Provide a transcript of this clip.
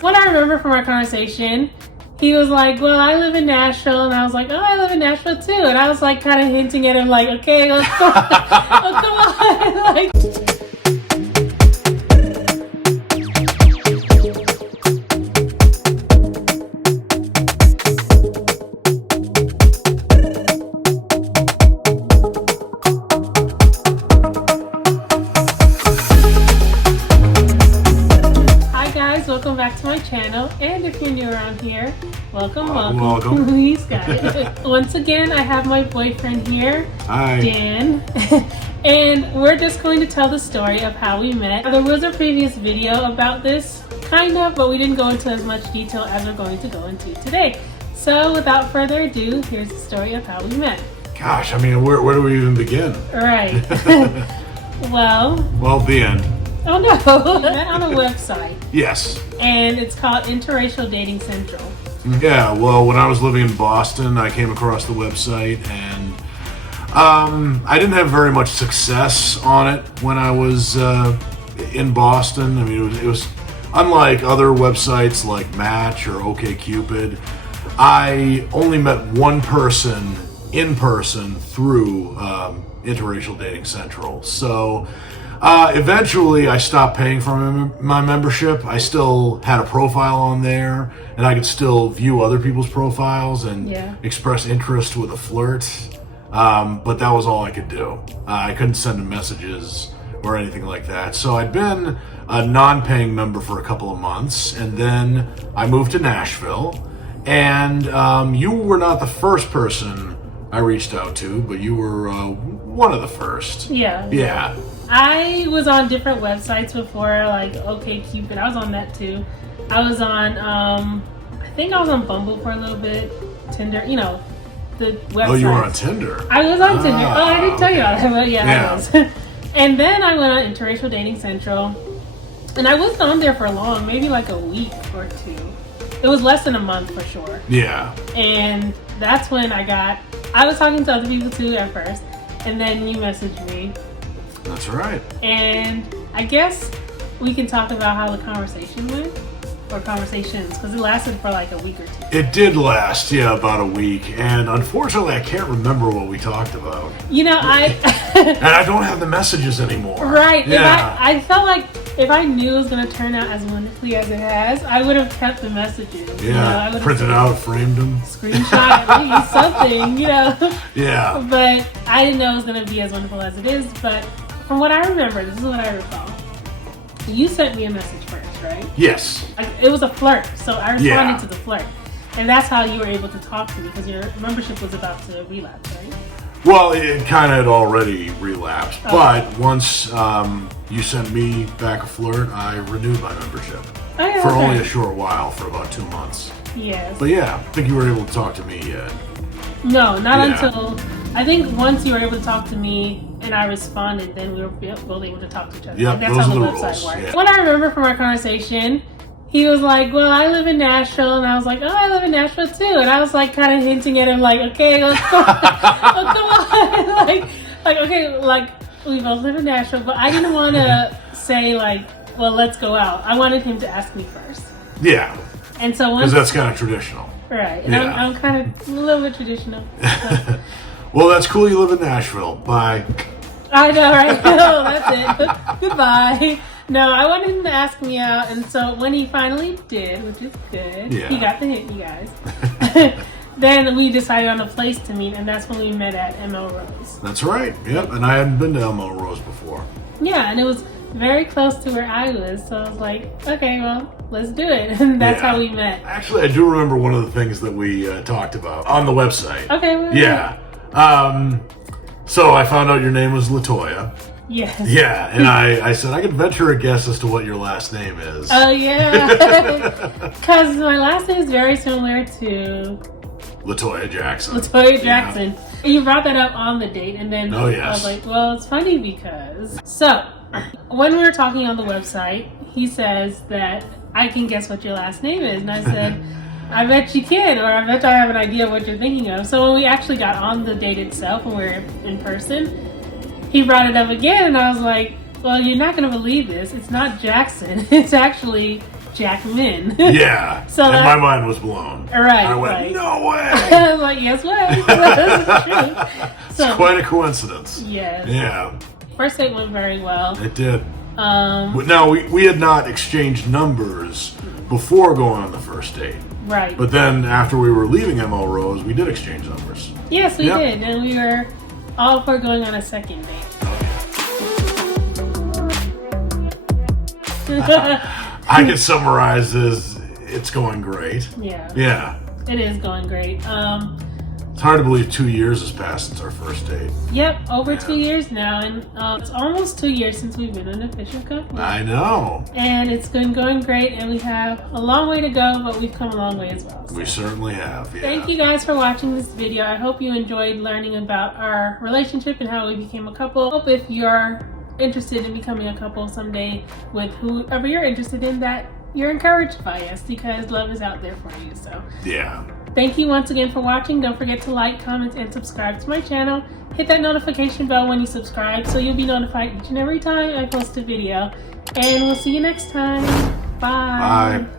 What I remember from our conversation, he was like, well, I live in Nashville. And I was like, oh, I live in Nashville too. And I was like kind of hinting at him like, okay, let's go. Oh, come on. Like, welcome back to my channel, and if you're new around here, welcome. He's got it. Once again, I have my boyfriend here, Hi. Dan, and we're just going to tell the story of how we met. There was a previous video about this, kind of, but we didn't go into as much detail as we're going to go into today. So without further ado, here's the story of how we met. Gosh, I mean, where do we even begin? Right. Well, the end. Oh no, we met on a website. Yes. And it's called Interracial Dating Central. Yeah, well, when I was living in Boston, I came across the website, and I didn't have very much success on it when I was in Boston. I mean, it was unlike other websites like Match or OkCupid. I only met one person in person through Interracial Dating Central. So eventually I stopped paying for my membership. I still had a profile on there, and I could still view other people's profiles and express interest with a flirt. But that was all I could do. I couldn't send them messages or anything like that. So I'd been a non-paying member for a couple of months, and then I moved to Nashville. And you were not the first person I reached out to, but you were one of the first. Yeah. I was on different websites before, like OkCupid. I was on that too. I was on, I think I was on Bumble for a little bit. Tinder, you know, the website. Oh, you were on Tinder? I was on Tinder. Oh, I didn't tell you all that, but yeah. I was. And then I went on Interracial Dating Central. And I wasn't on there for long, maybe like a week or two. It was less than a month for sure. Yeah. And that's when I was talking to other people too at first. And then you messaged me. That's right. And I guess we can talk about how the conversation went, or conversations, because it lasted for like a week or two. It did last, about a week, and unfortunately I can't remember what we talked about. You know, and I don't have the messages anymore. Right. Yeah. I felt like if I knew it was going to turn out as wonderfully as it has, I would have kept the messages. Yeah, printed out, framed them. Screenshot at least, something, Yeah. But I didn't know it was going to be as wonderful as it is, but from what I remember, this is what I recall. You sent me a message first, right? Yes. It was a flirt, so I responded to the flirt. And that's how you were able to talk to me, because your membership was about to relapse, right? Well, it kind of had already relapsed. Okay. But once you sent me back a flirt, I renewed my membership. For only a short while, for about 2 months. Yes. But yeah, I think you were able to talk to me yet. No, not until, I think once you were able to talk to me and I responded, then we were both able to talk to each other. Yep, that's those how are the the website rules. works. Yeah. What I remember from our conversation, he was like, well, I live in Nashville. And I was like, oh, I live in Nashville too. And I was like kind of hinting at him like, okay, let's go. Oh, come on. like, we both live in Nashville. But I didn't want to say like, well, let's go out. I wanted him to ask me first. Yeah. And so because that's kind of traditional. Right. And I'm kind of a little bit traditional. So. Well, that's cool. You live in Nashville. Bye. I know, right? No, that's it. Goodbye. No, I wanted him to ask me out, and so when he finally did, which is good, he got the hint, you guys. Then we decided on a place to meet, and that's when we met at ML Rose. That's right. Yep, and I hadn't been to ML Rose before. Yeah, and it was very close to where I was, so I was like, okay, well, let's do it. And that's how we met. Actually, I do remember one of the things that we talked about on the website. Okay. Well, yeah. So I found out your name was LaToya. Yes. Yeah, and I said I could venture a guess as to what your last name is. Oh, yeah. Because my last name is very similar to LaToya Jackson. LaToya Jackson. Yeah. You brought that up on the date, and then I was like, well, it's funny because... So, when we were talking on the website, he says that I can guess what your last name is, and I said... I bet you can, or I bet I have an idea of what you're thinking of. So when we actually got on the date itself, when we were in person, he brought it up again, and I was like, well, you're not going to believe this. It's not Jackson. It's actually jack him in. Yeah. So and that- my mind was blown. Right. I went, right. no way. I was like, yes way. That's true. It's quite a coincidence. Yes. Yeah. First date went very well. It did. But now we had not exchanged numbers before going on the first date. Right. But then after we were leaving ML Rose, we did exchange numbers. Yes, we Yep. did. And we were all for going on a second date. I could summarize as it's going great. Yeah. Yeah. It is going great. It's hard to believe 2 years has passed since our first date. Yep, over 2 years now, and it's almost 2 years since we've been an official couple. I know. And it's been going great, and we have a long way to go, but we've come a long way as well. So. We certainly have. Yeah. Thank you guys for watching this video. I hope you enjoyed learning about our relationship and how we became a couple. Hope if you're interested in becoming a couple someday with whoever you're interested in, that you're encouraged by us, because love is out there for you. So Yeah. thank you once again for watching. Don't forget to like, comment, and subscribe to my channel. Hit that notification bell when you subscribe so you'll be notified each and every time I post a video. And we'll see you next time. Bye. Bye.